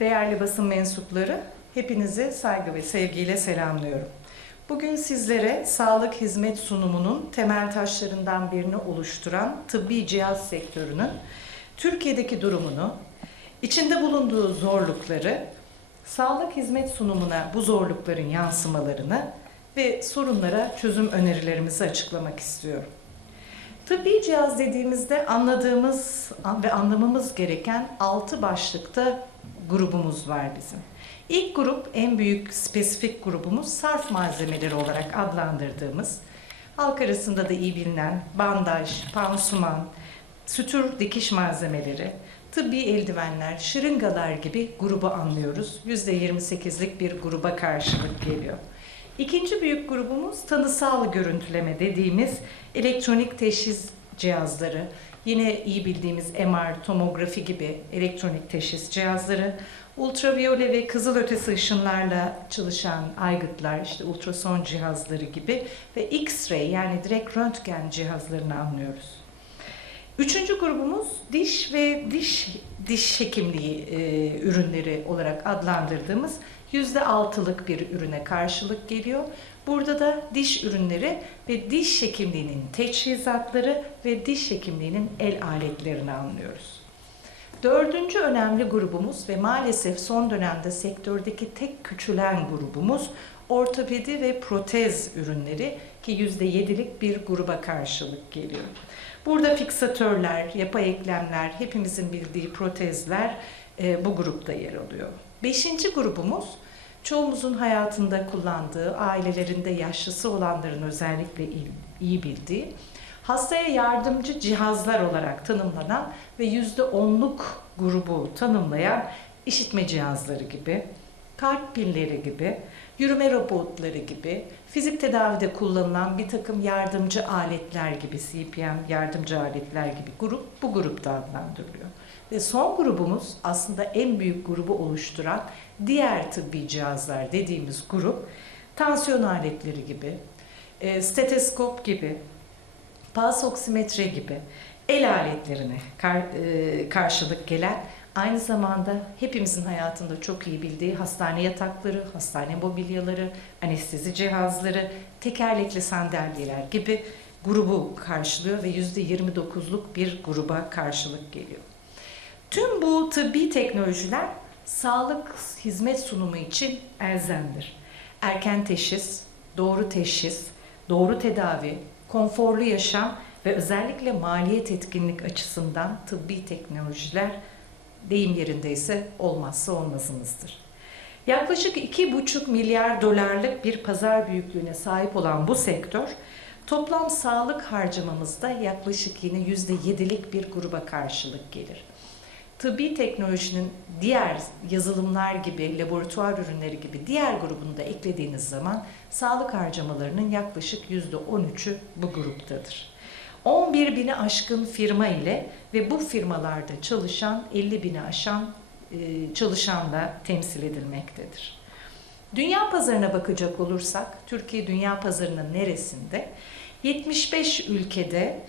Değerli basın mensupları, hepinizi saygı ve sevgiyle selamlıyorum. Bugün sizlere sağlık hizmet sunumunun temel taşlarından birini oluşturan tıbbi cihaz sektörünün Türkiye'deki durumunu, içinde bulunduğu zorlukları, sağlık hizmet sunumuna bu zorlukların yansımalarını ve sorunlara çözüm önerilerimizi açıklamak istiyorum. Tıbbi cihaz dediğimizde anladığımız ve anlamamız gereken altı başlıkta grubumuz var bizim. İlk grup en büyük spesifik grubumuz sarf malzemeleri olarak adlandırdığımız halk arasında da iyi bilinen bandaj, pansuman, sütür dikiş malzemeleri, tıbbi eldivenler, şırıngalar gibi grubu anlıyoruz. %28'lik bir gruba karşılık geliyor. İkinci büyük grubumuz tanısal görüntüleme dediğimiz elektronik teşhis cihazları, yine iyi bildiğimiz MR, tomografi gibi elektronik teşhis cihazları, ultraviyole ve kızılötesi ışınlarla çalışan aygıtlar, işte ultrason cihazları gibi ve X-ray yani direkt röntgen cihazlarını anlıyoruz. Üçüncü grubumuz diş ve diş diş hekimliği e, ürünleri olarak adlandırdığımız yüzde altılık bir ürüne karşılık geliyor. Burada da diş ürünleri ve diş hekimliğinin teçhizatları ve diş hekimliğinin el aletlerini anlıyoruz. Dördüncü önemli grubumuz ve maalesef son dönemde sektördeki tek küçülen grubumuz ortopedi ve protez ürünleri ki yüzde yedilik bir gruba karşılık geliyor. Burada fiksatörler, yapay eklemler, hepimizin bildiği protezler e, bu grupta yer alıyor. Beşinci grubumuz çoğumuzun hayatında kullandığı, ailelerinde yaşlısı olanların özellikle iyi, bildiği hastaya yardımcı cihazlar olarak tanımlanan ve yüzde onluk grubu tanımlayan işitme cihazları gibi, kalp pilleri gibi, yürüme robotları gibi, fizik tedavide kullanılan bir takım yardımcı aletler gibi, CPM yardımcı aletler gibi grup bu grupta adlandırılıyor. Ve son grubumuz aslında en büyük grubu oluşturan diğer tıbbi cihazlar dediğimiz grup, tansiyon aletleri gibi, e, steteskop gibi, pulse oksimetre gibi el aletlerine kar- e, karşılık gelen aynı zamanda hepimizin hayatında çok iyi bildiği hastane yatakları, hastane mobilyaları, anestezi cihazları, tekerlekli sandalyeler gibi grubu karşılıyor ve %29'luk bir gruba karşılık geliyor. Tüm bu tıbbi teknolojiler sağlık hizmet sunumu için elzemdir. Erken teşhis, doğru teşhis, doğru tedavi, konforlu yaşam ve özellikle maliyet etkinlik açısından tıbbi teknolojiler deyim yerindeyse olmazsa olmazımızdır. Yaklaşık 2,5 milyar dolarlık bir pazar büyüklüğüne sahip olan bu sektör, toplam sağlık harcamamızda yaklaşık yine %7'lik bir gruba karşılık gelir. Tıbbi teknolojinin diğer yazılımlar gibi, laboratuvar ürünleri gibi diğer grubunu da eklediğiniz zaman sağlık harcamalarının yaklaşık %13'ü bu gruptadır. 11 bini aşkın firma ile ve bu firmalarda çalışan 50 bini aşan e, çalışanla temsil edilmektedir. Dünya pazarına bakacak olursak, Türkiye dünya pazarının neresinde? 75 ülkede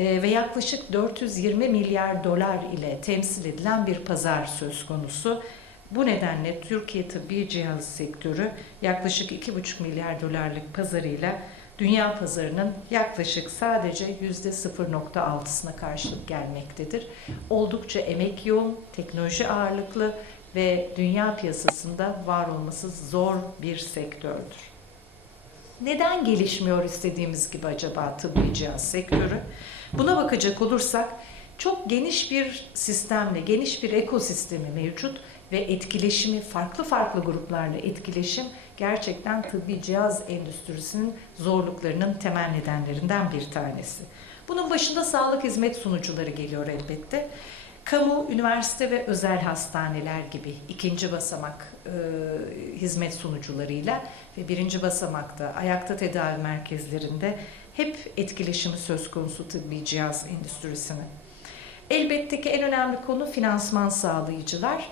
ve yaklaşık 420 milyar dolar ile temsil edilen bir pazar söz konusu. Bu nedenle Türkiye tıbbi cihaz sektörü yaklaşık 2,5 milyar dolarlık pazarıyla dünya pazarının yaklaşık sadece %0.6'sına karşılık gelmektedir. Oldukça emek yoğun, teknoloji ağırlıklı ve dünya piyasasında var olması zor bir sektördür. Neden gelişmiyor istediğimiz gibi acaba tıbbi cihaz sektörü? Buna bakacak olursak çok geniş bir sistemle, geniş bir ekosistemi mevcut ve etkileşimi farklı farklı gruplarla etkileşim gerçekten tıbbi cihaz endüstrisinin zorluklarının temel nedenlerinden bir tanesi. Bunun başında sağlık hizmet sunucuları geliyor elbette. Kamu, üniversite ve özel hastaneler gibi ikinci basamak e, hizmet sunucularıyla ve birinci basamakta ayakta tedavi merkezlerinde hep etkileşimi söz konusu tıbbi cihaz endüstrisinin. Elbette ki en önemli konu finansman sağlayıcılar.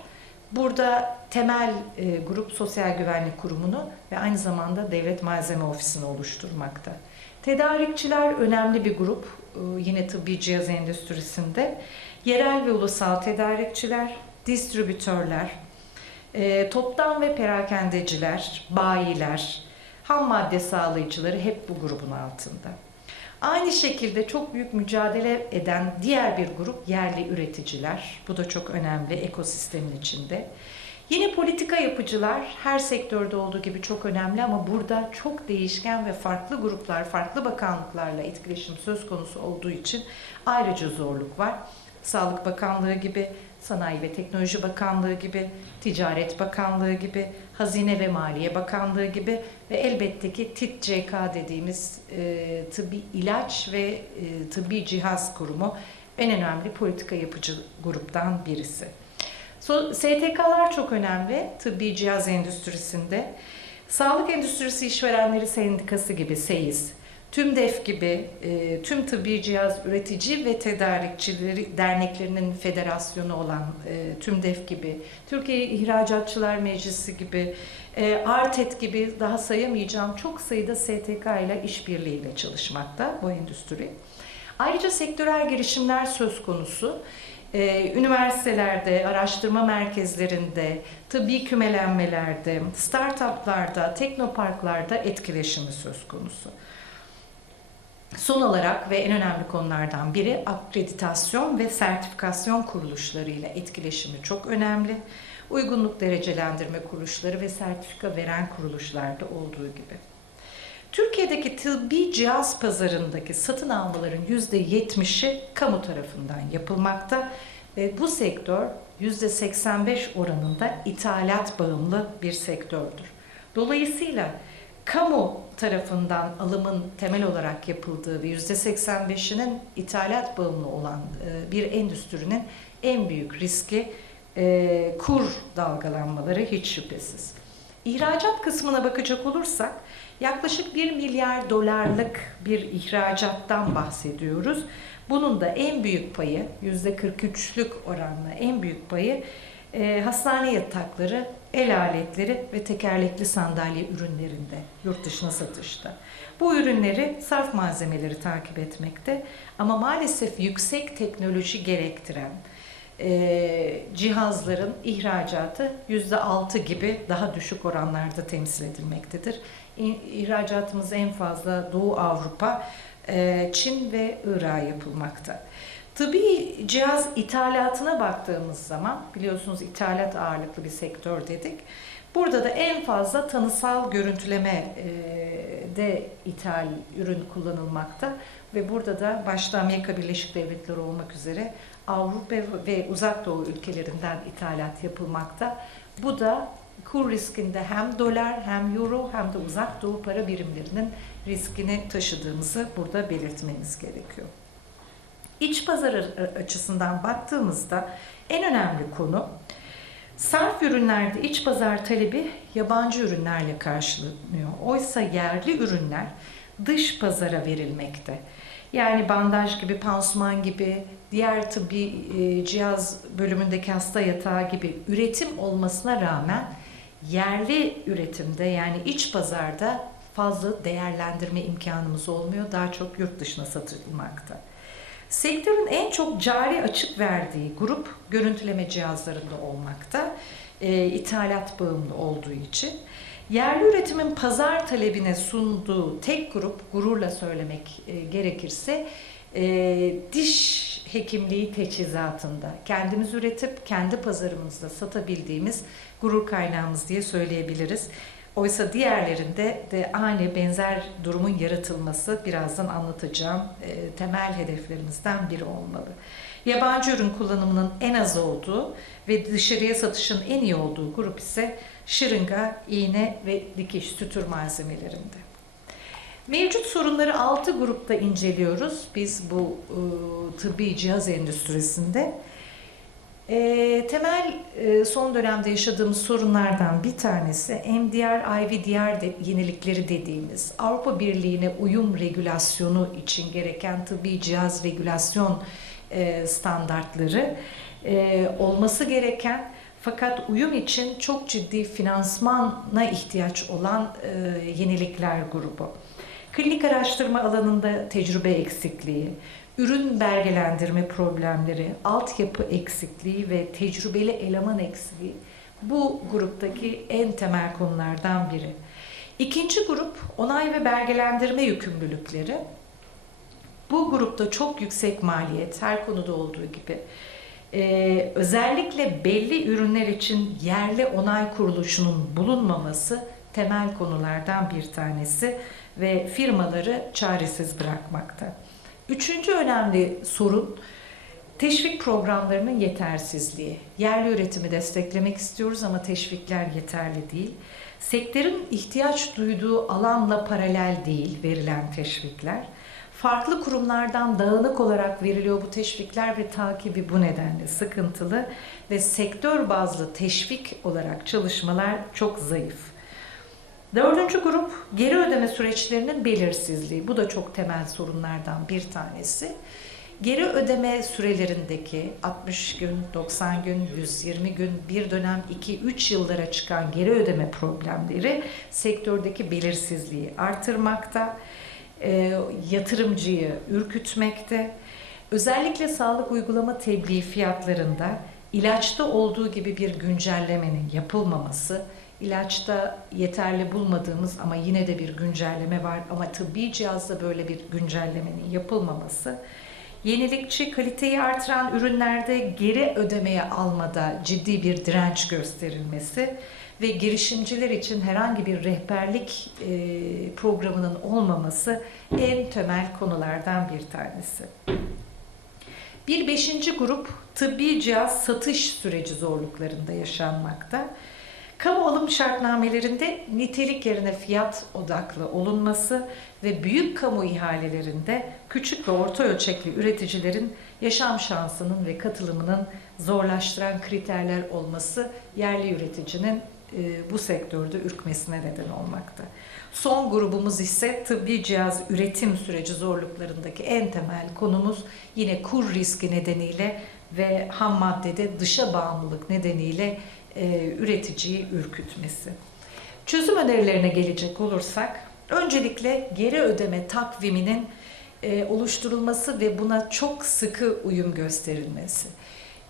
Burada temel e, grup Sosyal Güvenlik Kurumu'nu ve aynı zamanda Devlet Malzeme Ofisi'ni oluşturmakta. Tedarikçiler önemli bir grup e, yine tıbbi cihaz endüstrisinde. Yerel ve ulusal tedarikçiler, distribütörler, E, toptan ve perakendeciler, bayiler, ham madde sağlayıcıları hep bu grubun altında. Aynı şekilde çok büyük mücadele eden diğer bir grup yerli üreticiler. Bu da çok önemli ekosistemin içinde. Yine politika yapıcılar her sektörde olduğu gibi çok önemli ama burada çok değişken ve farklı gruplar, farklı bakanlıklarla etkileşim söz konusu olduğu için ayrıca zorluk var. Sağlık Bakanlığı gibi, Sanayi ve Teknoloji Bakanlığı gibi, Ticaret Bakanlığı gibi, Hazine ve Maliye Bakanlığı gibi ve elbette ki TİTCK dediğimiz e, tıbbi ilaç ve e, tıbbi cihaz kurumu en önemli politika yapıcı gruptan birisi. So, STK'lar çok önemli tıbbi cihaz endüstrisinde. Sağlık Endüstrisi İşverenleri Sendikası gibi SEİS, TÜMDEF gibi e, tüm tıbbi cihaz üretici ve tedarikçileri derneklerinin federasyonu olan e, TÜMDEF gibi, Türkiye İhracatçılar Meclisi gibi, e, ARTET gibi daha sayamayacağım çok sayıda STK ile işbirliğiyle çalışmakta bu endüstri. Ayrıca sektörel girişimler söz konusu. Üniversitelerde, araştırma merkezlerinde, tıbbi kümelenmelerde, startuplarda, teknoparklarda etkileşimi söz konusu. Son olarak ve en önemli konulardan biri akreditasyon ve sertifikasyon kuruluşlarıyla etkileşimi çok önemli. Uygunluk derecelendirme kuruluşları ve sertifika veren kuruluşlarda olduğu gibi. Türkiye'deki tıbbi cihaz pazarındaki satın almaların %70'i kamu tarafından yapılmakta ve bu sektör %85 oranında ithalat bağımlı bir sektördür. Dolayısıyla kamu tarafından alımın temel olarak yapıldığı ve %85'inin ithalat bağımlı olan e, bir endüstrinin en büyük riski e, kur dalgalanmaları hiç şüphesiz. İhracat kısmına bakacak olursak yaklaşık 1 milyar dolarlık bir ihracattan bahsediyoruz. Bunun da en büyük payı %43'lük oranla en büyük payı e, hastane yatakları, el aletleri ve tekerlekli sandalye ürünlerinde yurt dışına satışta. Bu ürünleri sarf malzemeleri takip etmekte ama maalesef yüksek teknoloji gerektiren e, cihazların ihracatı %6 gibi daha düşük oranlarda temsil edilmektedir. İhracatımız en fazla Doğu Avrupa, Çin ve Irak'a yapılmakta. Tıbbi cihaz ithalatına baktığımız zaman biliyorsunuz ithalat ağırlıklı bir sektör dedik. Burada da en fazla tanısal görüntüleme de ithal ürün kullanılmakta ve burada da başta Amerika Birleşik Devletleri olmak üzere Avrupa ve Uzak Doğu ülkelerinden ithalat yapılmakta. Bu da kur riskinde hem dolar hem euro hem de uzak doğu para birimlerinin riskini taşıdığımızı burada belirtmemiz gerekiyor. İç pazar açısından baktığımızda en önemli konu sarf ürünlerde iç pazar talebi yabancı ürünlerle karşılanıyor. Oysa yerli ürünler dış pazara verilmekte. Yani bandaj gibi, pansuman gibi, diğer tıbbi e, cihaz bölümündeki hasta yatağı gibi üretim olmasına rağmen yerli üretimde yani iç pazarda fazla değerlendirme imkanımız olmuyor. Daha çok yurt dışına satılmakta. Sektörün en çok cari açık verdiği grup görüntüleme cihazlarında olmakta. E, ithalat bağımlı olduğu için. Yerli üretimin pazar talebine sunduğu tek grup, gururla söylemek e, gerekirse, e, diş hekimliği teçhizatında kendimiz üretip kendi pazarımızda satabildiğimiz gurur kaynağımız diye söyleyebiliriz. Oysa diğerlerinde de aynı benzer durumun yaratılması birazdan anlatacağım e, temel hedeflerimizden biri olmalı. Yabancı ürün kullanımının en az olduğu ve dışarıya satışın en iyi olduğu grup ise şırınga, iğne ve dikiş sütür malzemelerinde. Mevcut sorunları 6 grupta inceliyoruz biz bu e, tıbbi cihaz endüstrisinde. E, temel e, son dönemde yaşadığımız sorunlardan bir tanesi MDR, IVDR de, yenilikleri dediğimiz Avrupa Birliği'ne uyum regülasyonu için gereken tıbbi cihaz regülasyon e, standartları e, olması gereken fakat uyum için çok ciddi finansmana ihtiyaç olan e, yenilikler grubu. Klinik araştırma alanında tecrübe eksikliği, ürün belgelendirme problemleri, altyapı eksikliği ve tecrübeli eleman eksikliği bu gruptaki en temel konulardan biri. İkinci grup onay ve belgelendirme yükümlülükleri. Bu grupta çok yüksek maliyet, her konuda olduğu gibi. Ee, özellikle belli ürünler için yerli onay kuruluşunun bulunmaması temel konulardan bir tanesi ve firmaları çaresiz bırakmakta. Üçüncü önemli sorun teşvik programlarının yetersizliği. Yerli üretimi desteklemek istiyoruz ama teşvikler yeterli değil. Sektörün ihtiyaç duyduğu alanla paralel değil verilen teşvikler. Farklı kurumlardan dağınık olarak veriliyor bu teşvikler ve takibi bu nedenle sıkıntılı ve sektör bazlı teşvik olarak çalışmalar çok zayıf. Dördüncü grup geri ödeme süreçlerinin belirsizliği. Bu da çok temel sorunlardan bir tanesi. Geri ödeme sürelerindeki 60 gün, 90 gün, 120 gün, bir dönem 2-3 yıllara çıkan geri ödeme problemleri sektördeki belirsizliği artırmakta, e, yatırımcıyı ürkütmekte. Özellikle sağlık uygulama tebliğ fiyatlarında ilaçta olduğu gibi bir güncellemenin yapılmaması, ilaçta yeterli bulmadığımız ama yine de bir güncelleme var ama tıbbi cihazda böyle bir güncellemenin yapılmaması, yenilikçi kaliteyi artıran ürünlerde geri ödemeye almada ciddi bir direnç gösterilmesi ve girişimciler için herhangi bir rehberlik e, programının olmaması en temel konulardan bir tanesi. Bir beşinci grup tıbbi cihaz satış süreci zorluklarında yaşanmakta. Kamu alım şartnamelerinde nitelik yerine fiyat odaklı olunması ve büyük kamu ihalelerinde küçük ve orta ölçekli üreticilerin yaşam şansının ve katılımının zorlaştıran kriterler olması yerli üreticinin e, bu sektörde ürkmesine neden olmakta. Son grubumuz ise tıbbi cihaz üretim süreci zorluklarındaki en temel konumuz yine kur riski nedeniyle ve ham maddede dışa bağımlılık nedeniyle e, üreticiyi ürkütmesi. Çözüm önerilerine gelecek olursak, öncelikle geri ödeme takviminin e, oluşturulması ve buna çok sıkı uyum gösterilmesi.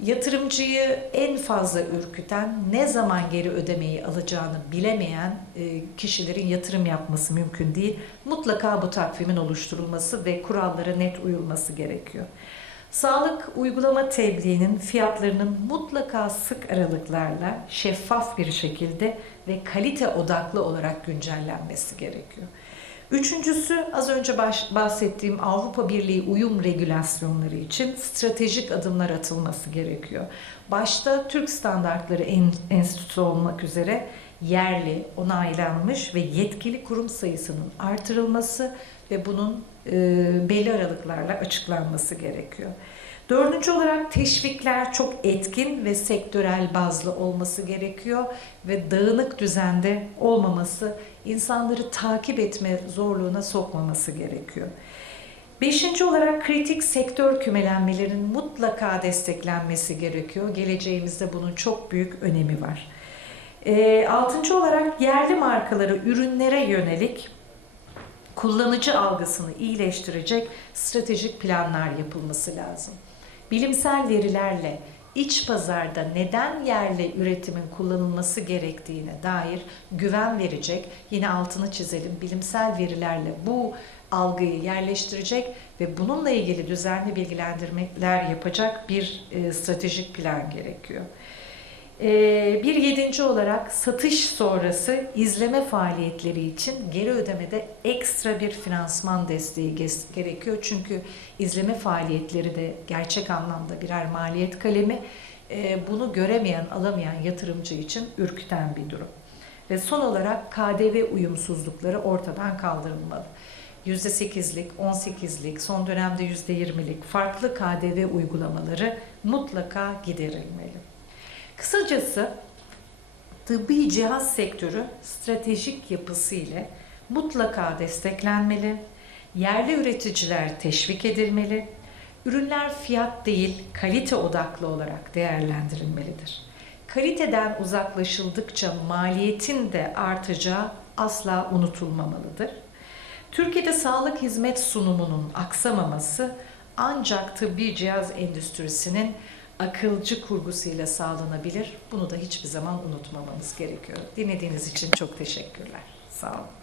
Yatırımcıyı en fazla ürküten, ne zaman geri ödemeyi alacağını bilemeyen e, kişilerin yatırım yapması mümkün değil. Mutlaka bu takvimin oluşturulması ve kurallara net uyulması gerekiyor. Sağlık uygulama tebliğinin fiyatlarının mutlaka sık aralıklarla şeffaf bir şekilde ve kalite odaklı olarak güncellenmesi gerekiyor. Üçüncüsü az önce bahsettiğim Avrupa Birliği uyum regülasyonları için stratejik adımlar atılması gerekiyor. Başta Türk Standartları Enstitüsü olmak üzere yerli, onaylanmış ve yetkili kurum sayısının artırılması ve bunun belli aralıklarla açıklanması gerekiyor. Dördüncü olarak teşvikler çok etkin ve sektörel bazlı olması gerekiyor ve dağınık düzende olmaması, insanları takip etme zorluğuna sokmaması gerekiyor. Beşinci olarak kritik sektör kümelenmelerinin mutlaka desteklenmesi gerekiyor. Geleceğimizde bunun çok büyük önemi var. E, altıncı olarak yerli markaları ürünlere yönelik kullanıcı algısını iyileştirecek stratejik planlar yapılması lazım. Bilimsel verilerle iç pazarda neden yerli üretimin kullanılması gerektiğine dair güven verecek, yine altını çizelim, bilimsel verilerle bu algıyı yerleştirecek ve bununla ilgili düzenli bilgilendirmeler yapacak bir e, stratejik plan gerekiyor. Ee, bir yedinci olarak satış sonrası izleme faaliyetleri için geri ödemede ekstra bir finansman desteği gerekiyor. Çünkü izleme faaliyetleri de gerçek anlamda birer maliyet kalemi. Ee, bunu göremeyen, alamayan yatırımcı için ürküten bir durum. Ve son olarak KDV uyumsuzlukları ortadan kaldırılmalı. %8'lik, 18'lik, son dönemde %20'lik farklı KDV uygulamaları mutlaka giderilmeli. Kısacası tıbbi cihaz sektörü stratejik yapısı ile mutlaka desteklenmeli, yerli üreticiler teşvik edilmeli, ürünler fiyat değil kalite odaklı olarak değerlendirilmelidir. Kaliteden uzaklaşıldıkça maliyetin de artacağı asla unutulmamalıdır. Türkiye'de sağlık hizmet sunumunun aksamaması ancak tıbbi cihaz endüstrisinin akılcı kurgusuyla sağlanabilir. Bunu da hiçbir zaman unutmamamız gerekiyor. Dinlediğiniz için çok teşekkürler. Sağ olun.